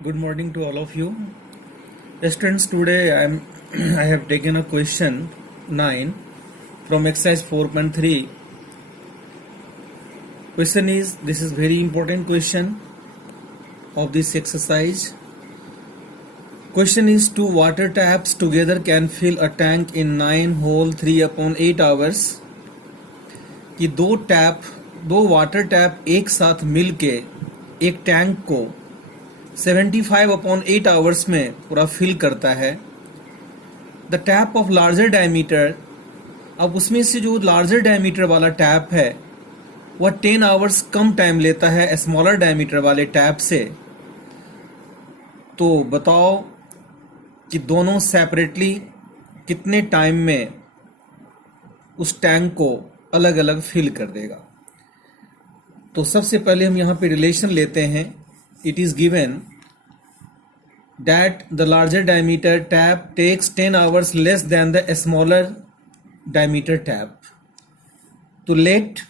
Good morning to all of you. Students, today I have taken a question 9 from exercise 4.3. Question is, this is very important question of this exercise. Question is, two water taps together can fill a tank in 9 whole 3/8 hours. कि दो water tap एक साथ मिलके एक tank को 75/8 hours में पूरा fill करता है. The tap of larger diameter, अब उसमें से जो लार्जर डायमीटर वाला टैप है वह 10 आवर्स कम टाइम लेता है स्मॉलर डायमीटर वाले टैप से. तो बताओ कि दोनों सेपरेटली कितने टाइम में उस टैंक को अलग अलग फिल कर देगा. तो सबसे पहले हम यहाँ पे रिलेशन लेते हैं. It is given that the larger diameter tap takes 10 hours less than the smaller diameter tap. To let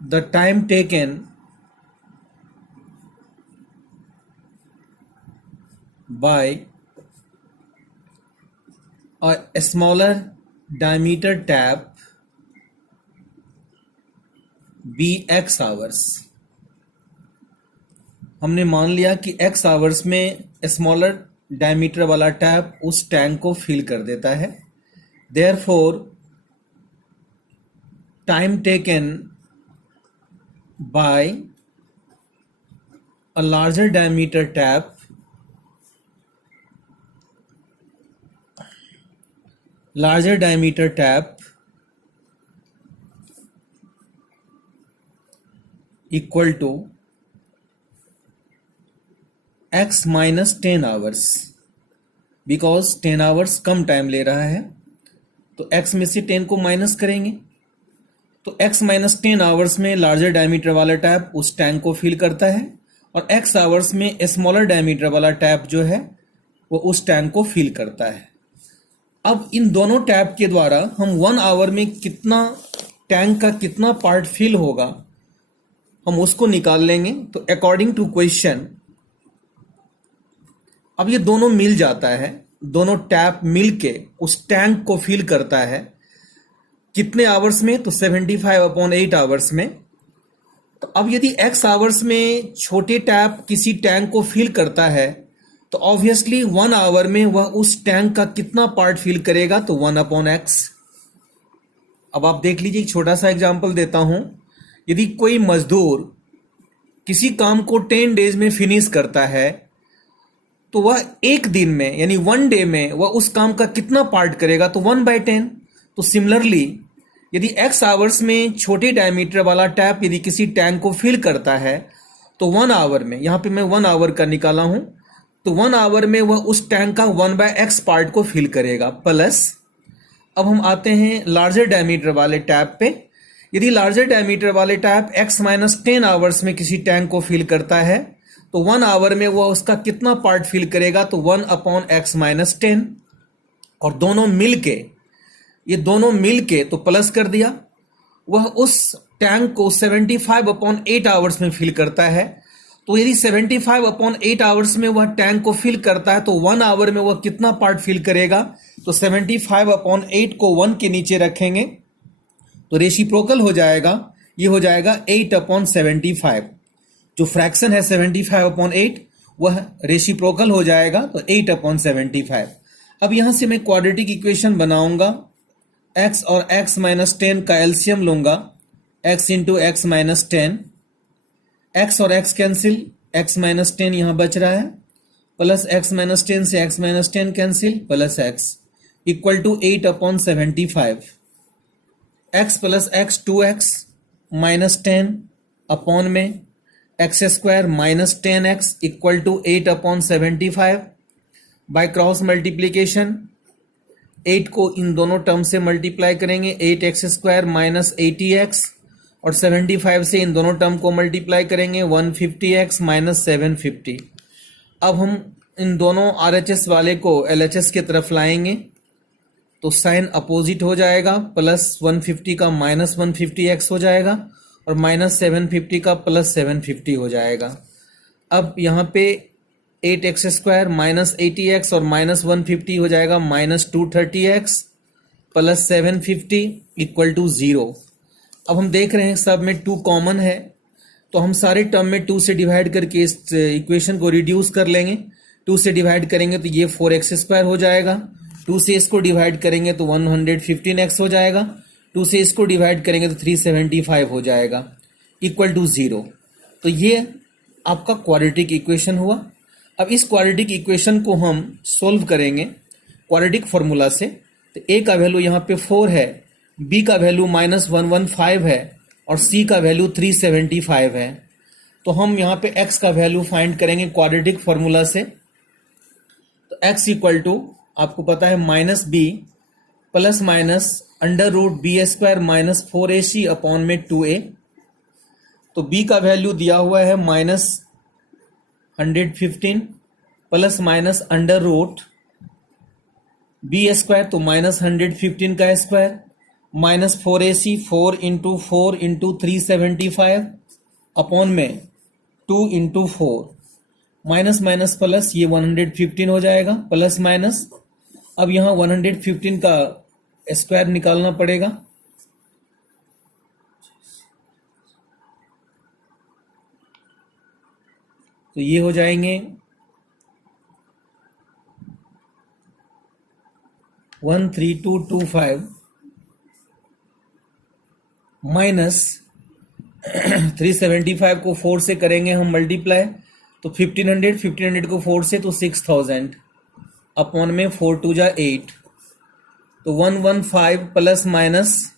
the time taken by a smaller diameter tap be x hours. हमने मान लिया कि x आवर्स में smaller diameter वाला tap उस tank को fill कर देता है. Therefore time taken by a larger diameter tap equal to x minus 10 hours. Because 10 hours कम टाइम ले रहा है तो x में से 10 को माइनस करेंगे तो x माइनस 10 आवर्स में लार्जर डायमीटर वाला टैप उस टैंक को फिल करता है और x आवर्स में स्मॉलर डायमीटर वाला टैप जो है वो उस टैंक को फिल करता है. अब इन दोनों टैप के द्वारा हम 1 आवर में कितना टैंक का कितना पार्ट फिल होगा हम उसको निकाल लेंगे. तो अकॉर्डिंग टू क्वेश्चन अब ये दोनों मिल जाता है, दोनों टैप मिलके उस टैंक को फिल करता है कितने आवर्स में, तो 75/8 आवर्स में. तो अब यदि x आवर्स में छोटे टैप किसी टैंक को फिल करता है तो ऑब्वियसली 1 आवर में वह उस टैंक का कितना पार्ट फिल करेगा, तो 1/x. अब आप देख लीजिए, एक छोटा सा एग्जांपल देता हूं. यदि कोई मजदूर किसी काम को 10 डेज में फिनिश करता है तो वह एक दिन में यानी 1 डे में वह उस काम का कितना पार्ट करेगा, तो 1/10. तो सिमिलरली यदि x आवर्स में छोटे डायमीटर वाला टैप यदि किसी टैंक को फिल करता है तो 1 आवर में, यहाँ पे मैं 1 आवर का निकाला हूं, तो 1 आवर में वह उस टैंक का 1/x पार्ट को फिल करेगा. प्लस अब हम आते हैं लार्जर डायमीटर वाले टैप पे. यदि लार्जर डायमीटर वाले टैप x माइनस 10 आवर्स में किसी टैंक को फिल करता है तो 1 आवर में वह उसका कितना पार्ट फिल करेगा, तो 1/x माइनस 10. और दोनों मिलके तो प्लस कर दिया, वह उस टैंक को 75/8 आवर्स में फिल करता है. तो यदि 75/8 आवर्स में वह टैंक को फिल करता है तो 1 आवर में वह कितना पार्ट फिल करेगा, तो 75/8 को 1 के नीचे रखेंगे तो रेसिप्रोकल हो जाएगा, ये हो जाएगा 8/75. जो फ्रैक्शन है 75/8 वह रेसिप्रोकल हो जाएगा तो 8/75. अब यहां से मैं क्वाड्रेटिक इक्वेशन बनाऊंगा. x और x माइनस 10 का एलसीएम लूंगा, x into x minus 10. x और x कैंसिल, x माइनस 10 यहां बच रहा है, प्लस x माइनस 10 से x minus 10 cancel, plus x equal to 8/75. x plus x 2x minus 10 upon में x square minus 10x equal to 8/75. By cross multiplication 8 को इन दोनों term से मल्टीप्लाई करेंगे, 8x स्क्वायर माइनस 80x, और 75 से इन दोनों term को मल्टीप्लाई करेंगे, 150x माइनस 750. अब हम इन दोनों RHS वाले को LHS की तरफ लाएंगे तो साइन अपोजिट हो जाएगा, प्लस 150 का माइनस 150x हो जाएगा और माइनस 750 का प्लस 750 हो जाएगा. अब यहाँ पे 8x² माइनस 80x और माइनस 150 हो जाएगा minus 230x plus 750 equal to 0। अब हम देख रहे हैं सब में 2 कॉमन है, तो हम सारे टर्म में 2 से डिवाइड करके इस इक्वेशन को रिड्यूस कर लेंगे। 2 से डिवाइड करेंगे तो ये 4x² हो जाएगा, 2 से इसको डिवाइड करेंगे तो 115x हो जाएगा, 2 से इसको डिवाइड करेंगे तो 375 हो जाएगा इक्वल टू 0। तो ये आपका क्वाड्रेटिक इक्वेशन हुआ। अब इस क्वाड्रेटिक इक्वेशन को हम सोल्व करेंगे क्वाड्रेटिक फॉर्मूला से। तो a का वैल्यू यहाँ पे 4 है, b का वैल्यू -115 है और c का वैल्यू 375 है। तो हम यहाँ पे x का वैल्यू फाइंड करेंगे क्वाड्रेटिक फॉर्मूला से। तो x इक्वल टू आपको पता है -b plus minus √b² minus 4ac upon में 2a। तो b का वैल्यू दिया हुआ है -115 प्लस माइनस √b² तो -115 का square minus 4ac 4 into 4 into 375 upon में 2 इंटू 4 माइनस माइनस प्लस ये 115 हो जाएगा प्लस माइनस। अब यहाँ 115 का स्क्वायर निकालना पड़ेगा। तो ये हो जाएंगे 13225 माइनस 375 को 4 से करेंगे हम मल्टीप्लाई तो 1500 को 4 से तो 6000 अपॉन में 4 2 जा 8 तो 115 प्लस माइनस।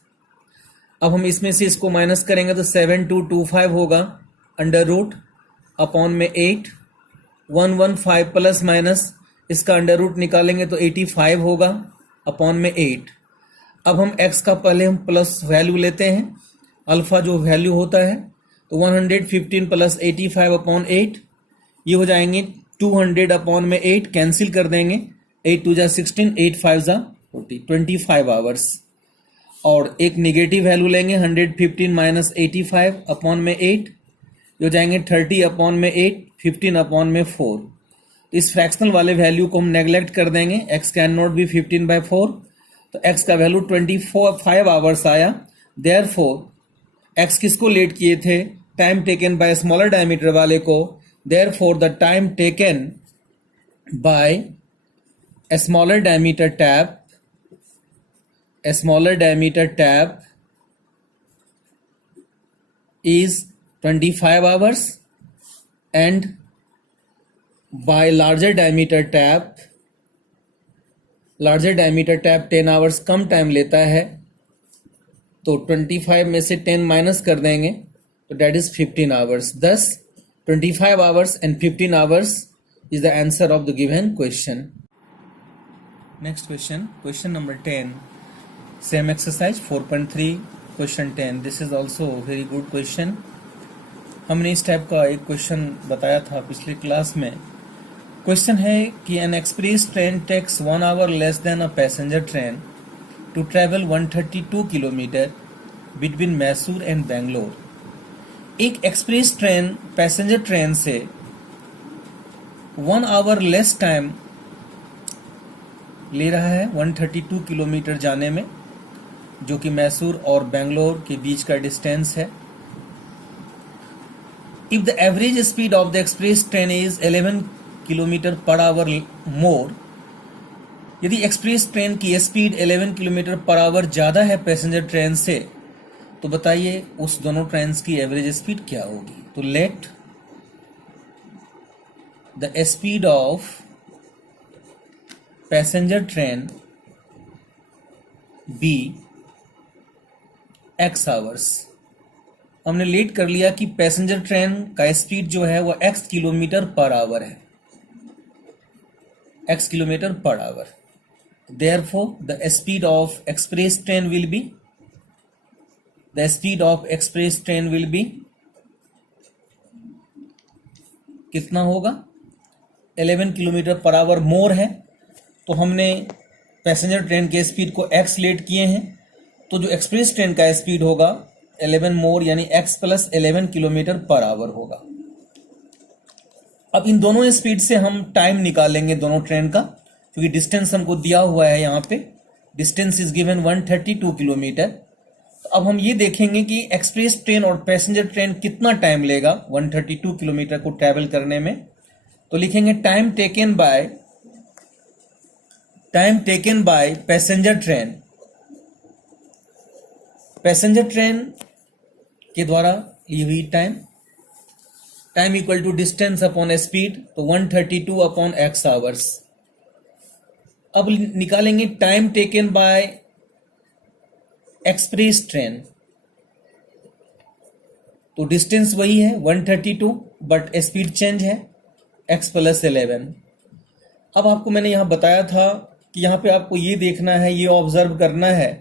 अब हम इसमें से इसको माइनस करेंगे तो 7225 होगा अंडर रूट अपॉन में 8 115 प्लस माइनस इसका अंडर रूट निकालेंगे तो 85 होगा अपॉन में 8। अब हम x का पहले हम प्लस वैल्यू लेते हैं, अल्फा जो वैल्यू होता है तो 115 प्लस 85 अपॉन 8 ये हो जाएंगे 200 अपॉन में 8 कैंसिल कर देंगे 8 2 जा 16 8 5 जा 40 25 आवर्स। और एक निगेटिव वैल्यू लेंगे 115 माइनस 85 अपॉन में 8 जो जाएंगे 30 अपॉन में 8 15 अपॉन में 4। इस फ्रैक्शनल वाले वैल्यू को हम नेग्लेक्ट कर देंगे, x कैन नॉट बी 15/4 तो x का वैल्यू 25 आवर्स आया। देयरफॉर x किसको लेट किए थे, time taken bye smaller diameter वाले को, therefore the time taken bye a smaller diameter tap is 25 hours and by larger diameter tap 10 hours come time लेता है तो 25 में से 10 माइनस कर देंगे तो that is 15 hours। Thus 25 hours and 15 hours is the answer of the given question। Next question, question number 10, same exercise 4.3 question 10। This is also very good question। हमने इस टाइप का एक क्वेश्चन बताया था पिछले क्लास में। क्वेश्चन है कि an express train takes 1 hour less than a passenger train to travel 132 kilometre between Mysore and Bangalore. एक एक्सप्रेस ट्रेन पैसेंजर ट्रेन से 1 आवर लेस टाइम ले रहा है 132 किलोमीटर जाने में, जो कि मैसूर और बेंगलोर के बीच का डिस्टेंस है। If the average speed of the express train is 11 kilometre per hour more, यदि एक्सप्रेस ट्रेन की स्पीड 11 किलोमीटर पर आवर ज्यादा है पैसेंजर ट्रेन से, तो बताइए उस दोनों ट्रेन की एवरेज स्पीड क्या होगी। तो let the speed of passenger train be x hours. हमने लेट कर लिया कि पैसेंजर ट्रेन का स्पीड जो है वो x किलोमीटर पर आवर है, x kilometre per our. Therefore the speed of express train will be कितना होगा, 11 किलोमीटर पर आवर मोर है, तो हमने पैसेंजर ट्रेन के स्पीड को x लेट किए हैं, तो जो एक्सप्रेस ट्रेन का स्पीड होगा 11 मोर यानी x plus 11 kilometre per our होगा। अब इन दोनों स्पीड से हम टाइम निकालेंगे दोनों ट्रेन का, क्योंकि डिस्टेंस हमको दिया हुआ है यहाँ पे, डिस्टेंस इज गिवन 132 किलोमीटर। तो अब हम ये देखेंगे कि एक्सप्रेस ट्रेन और पैसेंजर ट्रेन कितना टाइम लेगा 132 किलोमीटर को ट्रैवल करने में। तो लिखेंगे time taken by passenger train, passenger train के द्वारा ली हुई time equal to distance upon speed, तो 132 अपॉन x आवर्स। अब निकालेंगे time taken by express train, तो डिस्टेंस वही है 132 बट स्पीड चेंज है x प्लस 11। अब आपको मैंने यहां बताया था कि यहां पे आपको ये देखना है, ये ऑब्जर्व करना है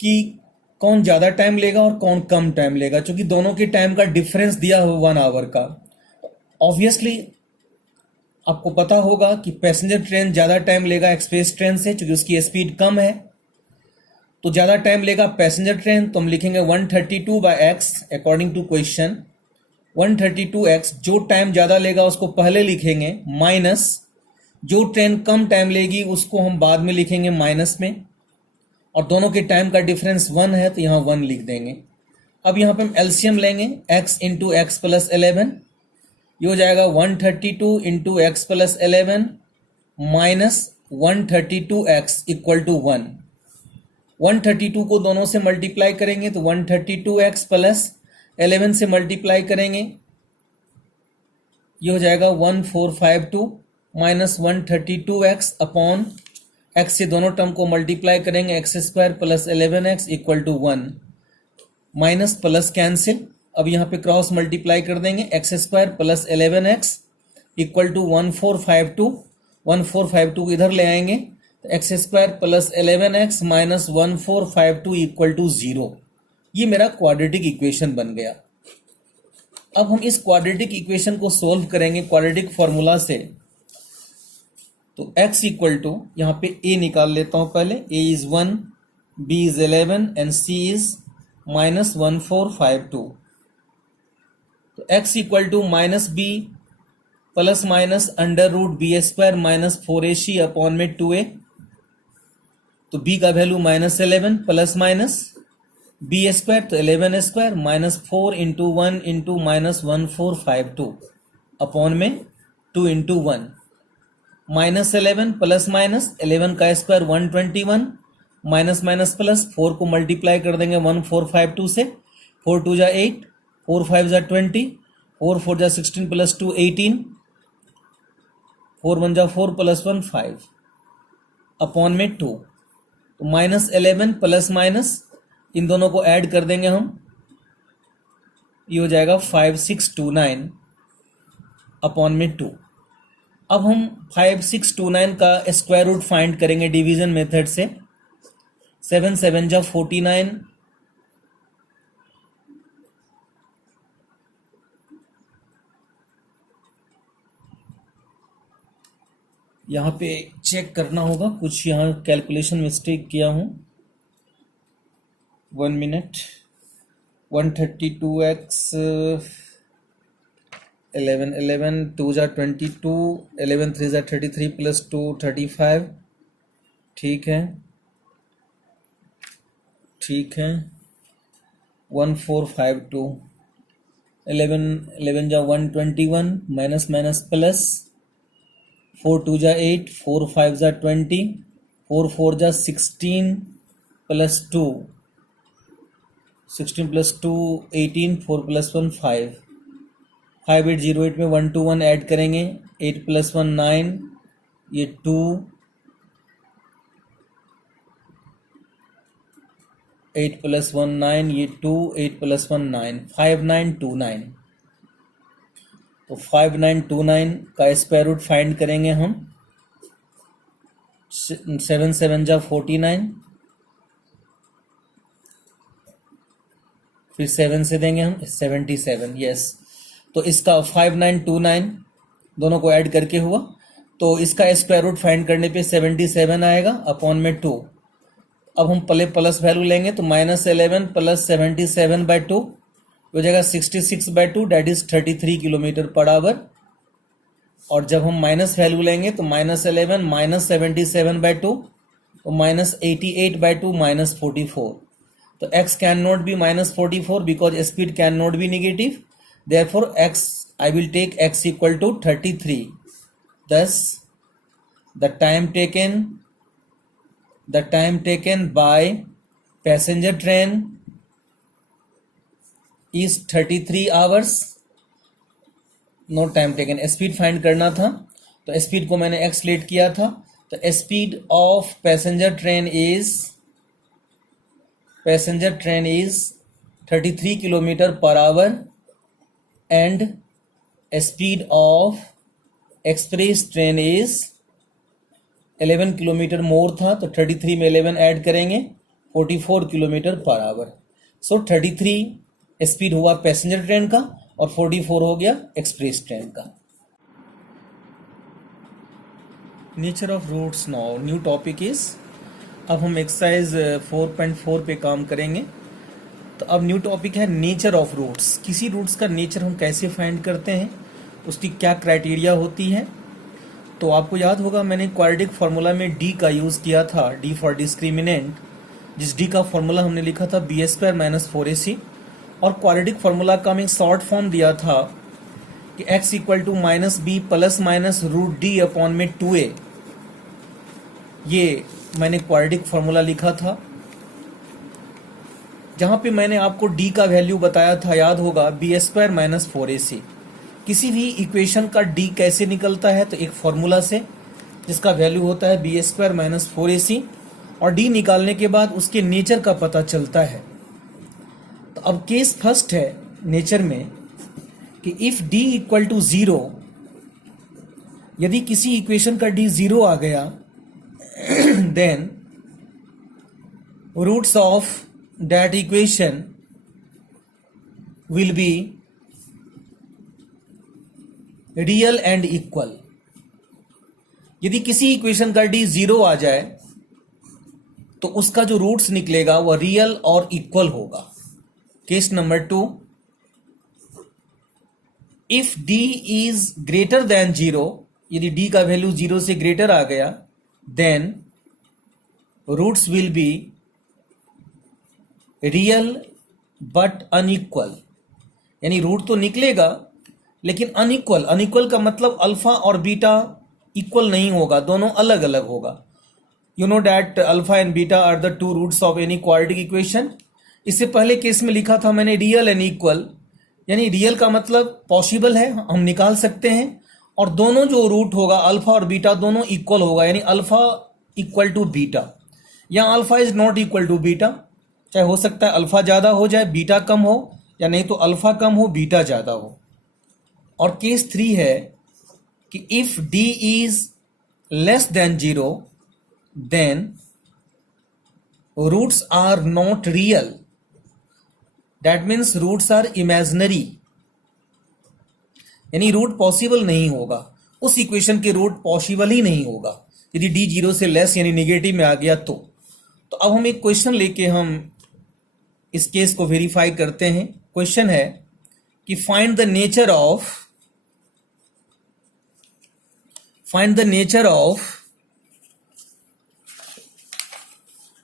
कि कौन ज़्यादा टाइम लेगा और कौन कम टाइम लेगा, क्योंकि दोनों के टाइम का डिफरेंस दिया हो 1 आवर का। ऑब्वियसली आपको पता होगा कि पैसेंजर ट्रेन ज़्यादा टाइम लेगा एक्सप्रेस ट्रेन से, क्योंकि उसकी स्पीड कम है, तो ज़्यादा टाइम लेगा पैसेंजर ट्रेन। तो हम लिखेंगे 132 by x according to question. 132x, जो टाइम ज़्यादा लेगा उसको पहले लिखेंगे, माइनस जो ट्रेन कम टाइम लेगी उसको हम बाद में लिखेंगे माइनस में, और दोनों के टाइम का डिफरेंस 1 है तो यहाँ 1 लिख देंगे। अब यहाँ पे हम एलसीएम लेंगे, x इंटू एक्स प्लस 11, ये हो जाएगा 132 into x plus 11 minus 132x equal to 1। 132 को दोनों से मल्टीप्लाई करेंगे तो 132x प्लस 11 से मल्टीप्लाई करेंगे, ये हो जाएगा 1452 माइनस 132x अपॉन x से दोनों टर्म को मल्टीप्लाई करेंगे, x square plus 11x equal to 1, minus plus cancel. अब यहाँ पे क्रॉस मल्टीप्लाई कर देंगे, x square plus 11x equal to 1452 इधर ले आएंगे तो x square plus 11x minus 1452 equal to 0। ये मेरा क्वाड्रेटिक इक्वेशन बन गया। अब हम इस क्वाड्रेटिक इक्वेशन को सोल्व करेंगे क्वाड्रेटिक फॉर्मूला से। तो x इक्वल टू, यहाँ पे a निकाल लेता हूँ पहले, a is 1, b is 11 and c is minus 1452। तो x equal to minus b plus minus under root B square minus 4ac upon में 2a, तो b का value minus 11 plus minus B square, तो 11 square minus 4 into 1 into minus 1452 upon में 2 into 1, minus 11 plus minus 11 का square 121 minus minus plus 4 को multiply कर देंगे 1452 से, 4 2 जा 8, 4 5 जा 20, 4 4 जा 16 प्लस 2 18, 4 1 जा 4 प्लस 1 5 अपॉन में 2। तो माइनस 11 प्लस माइनस इन दोनों को ऐड कर देंगे हम, ये हो जाएगा 5629 अपॉन में 2। अब हम 5629 का स्क्वायर रूट फाइंड करेंगे डिवीजन मेथड से। 7 7 जा 49, यहाँ पे चेक करना होगा, कुछ यहाँ कैलकुलेशन मिस्टेक किया हूँ, 1 मिनट। 132x 11 11 2 जा 22, 11 3 जा 33 प्लस 2 35, ठीक है 1452, 11 11 जा 121 माइनस माइनस प्लस 4 2 जा 8, 4 5 जा 20, 4 4 जा 16 प्लस 2, 16 प्लस 2 18, 4 प्लस 1 5, 5808 में 1 2 1 ऐड करेंगे, 8 प्लस 1 9, ये 2, 8 प्लस 1 9, ये 2, 8 प्लस 1 9, 5929। तो 5929 का स्क्वायर रूट फाइंड करेंगे हम। 7 7 जा 49, फिर 7 से देंगे हम 77, यस। तो इसका 5929 दोनों को ऐड करके हुआ, तो इसका स्क्वायर रूट फाइंड करने पे 77 आएगा अपॉन में 2। अब हम पहले प्लस वैल्यू लेंगे तो माइनस 11 प्लस 77 बाई 2, हो जाएगा 66/2 that is 33 kilometre per hour. और जब हम माइनस वैल्यू लेंगे तो -11 -77/2 तो -88/2 -44। तो x can not be -44 because speed can not be negative, therefore x I will take x equal to 33। thus the time taken by passenger train is 33 hours। No time taken, speed find करना था तो speed को मैंने x late किया था। तो speed of passenger train is 33 kilometre per hour and speed of express train is 11 kilometre more था, तो 33 में 11 ऐड करेंगे 44 kilometre per hour. So 33 speed हुआ पैसेंजर ट्रेन का और 44 हो गया एक्सप्रेस ट्रेन का। Nature of roots now new topic is, अब हम एक्सरसाइज 4.4 पे काम करेंगे। तो अब न्यू टॉपिक है नेचर ऑफ रूट्स। किसी रूट्स का नेचर हम कैसे फाइंड करते हैं, उसकी क्या क्राइटेरिया होती है। तो आपको याद होगा मैंने क्वाड्रेटिक फार्मूला में डी का यूज़ किया था, डी फॉर डिस्क्रिमिनेंट, जिस डी का फार्मूला हमने लिखा था b² - 4ac। और क्वाड्रेटिक फार्मूला का हमें शॉर्ट फॉर्म दिया था कि x equal to -b plus minus √d/2a। ये मैंने क्वाड्रेटिक फार्मूला लिखा था, जहां पे मैंने आपको d का वैल्यू बताया था, याद होगा b² - 4ac। किसी भी इक्वेशन का d कैसे निकलता है, तो एक फॉर्मूला से जिसका वैल्यू होता है b² - 4ac, और d निकालने के बाद उसके नेचर का पता चलता है। तो अब केस फर्स्ट है नेचर में कि इफ d इक्वल टू 0, यदि किसी इक्वेशन का d 0 आ गया then roots of that equation will be real and equal. यदि किसी इक्वेशन का d 0 आ जाए तो उसका जो रूट्स निकलेगा वह रियल और इक्वल होगा। Case number 2, if d is greater than 0, यदि d का वैल्यू 0 से ग्रेटर आ गया then roots will be real but unequal. यानी रूट तो निकलेगा लेकिन अनइक्वल। अनइक्वल का मतलब अल्फा और बीटा इक्वल नहीं होगा, दोनों अलग अलग होगा। You know that alpha and beta are the two roots of any quadratic equation. इससे पहले केस में लिखा था मैंने रियल एंड इक्वल, यानी रियल का मतलब पॉसिबल है, हम निकाल सकते हैं, और दोनों जो रूट होगा अल्फा और बीटा दोनों इक्वल होगा, यानी अल्फा इक्वल टू बीटा। या alpha is not equal to beta, चाहे हो सकता है अल्फा ज़्यादा हो जाए बीटा कम हो, या नहीं तो अल्फा कम हो बीटा ज़्यादा हो। और केस 3 है कि if d is less than 0 then roots are not real, that means roots are imaginary, यानी रूट पॉसिबल नहीं होगा। उस इक्वेशन के रूट पॉसिबल ही नहीं होगा यदि d 0 से लेस यानी नेगेटिव में आ गया तो। अब हम एक क्वेश्चन लेके हम इस केस को वेरीफाई करते हैं। क्वेश्चन है कि find the nature of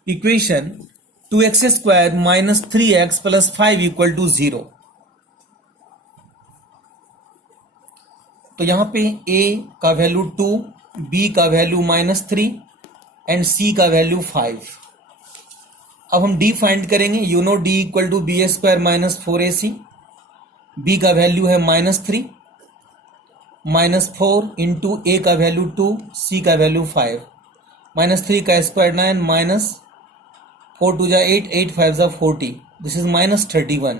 equation 2x² - 3x + 5 = 0। तो यहां पे a का वैल्यू 2, b का वैल्यू -3 एंड c का वैल्यू 5। अब हम d फाइंड करेंगे। You know d equal to b² - 4ac। b का वैल्यू है -3, -4 इंटू a का वैल्यू 2, c का वैल्यू 5। -3 का स्क्वायर 9, -4 2 जा 8, 8 5 जा 40, दिस इज -31।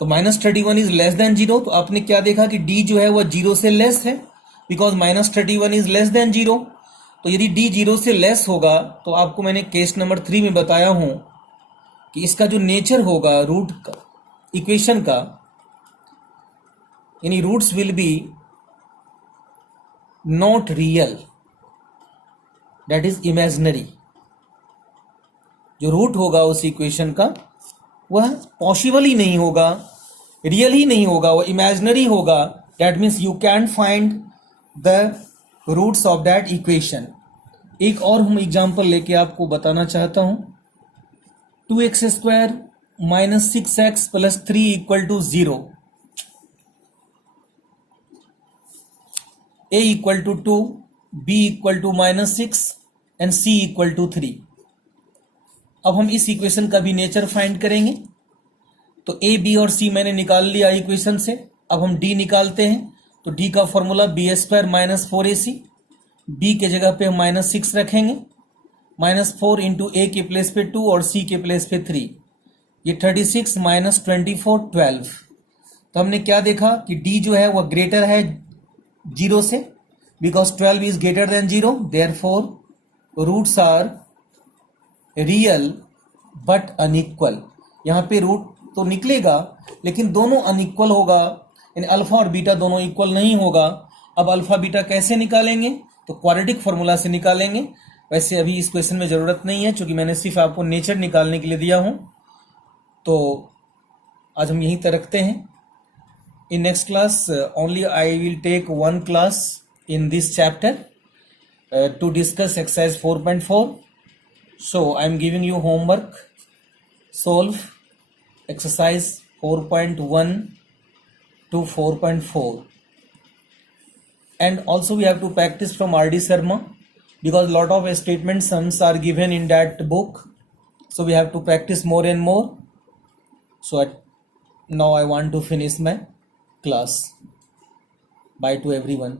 तो -31 इज लेस देन 0। तो आपने क्या देखा कि d जो है वह 0 से लेस है, बिकॉज -31 इज लेस देन 0। तो यदि d 0 से लेस होगा तो आपको मैंने केस नंबर 3 में बताया हूं कि इसका जो नेचर होगा रूट का इक्वेशन का, यानी roots will be not real, that is imaginary. जो रूट होगा उस इक्वेशन का वह पॉसिबल ही नहीं होगा, रियल ही नहीं होगा, वह इमेजिनरी होगा। That means you can find the roots of that equation. एक और हम एग्जाम्पल लेके आपको बताना चाहता हूं। 2x² - 6x + 3 = 0, a = 2, b = -6 and c = 3। अब हम इस इक्वेशन का भी नेचर फाइंड करेंगे। तो a, b और c मैंने निकाल लिया इक्वेशन से। अब हम d निकालते हैं। तो d का फॉर्मूला b² - 4ac, b के जगह पे हम -6 रखेंगे, -4 इंटू a के प्लेस पे 2 और c के प्लेस पे 3, ये 36 - 24 12। तो हमने क्या देखा कि d जो है वह ग्रेटर है 0 से, because 12 is greater than 0, therefore roots are real but unequal. यहाँ पे रूट तो निकलेगा लेकिन दोनों अनइक्वल होगा, यानी अल्फा और बीटा दोनों इक्वल नहीं होगा। अब अल्फा बीटा कैसे निकालेंगे? तो क्वाड्रेटिक फॉर्मूला से निकालेंगे। वैसे अभी इस क्वेश्चन में ज़रूरत नहीं है, क्योंकि मैंने सिर्फ आपको नेचर निकालने के लिए दिया हूँ। तो आज हम यहीं तक रखते हैं। In next class only I will take one class in this chapter to discuss exercise 4.4. So I am giving you homework. Solve exercise 4.1 to 4.4. And also we have to practice from R.D. Sharma, because lot of statement sums are given in that book. So we have to practice more and more. So now I want to finish my class. Bye to everyone.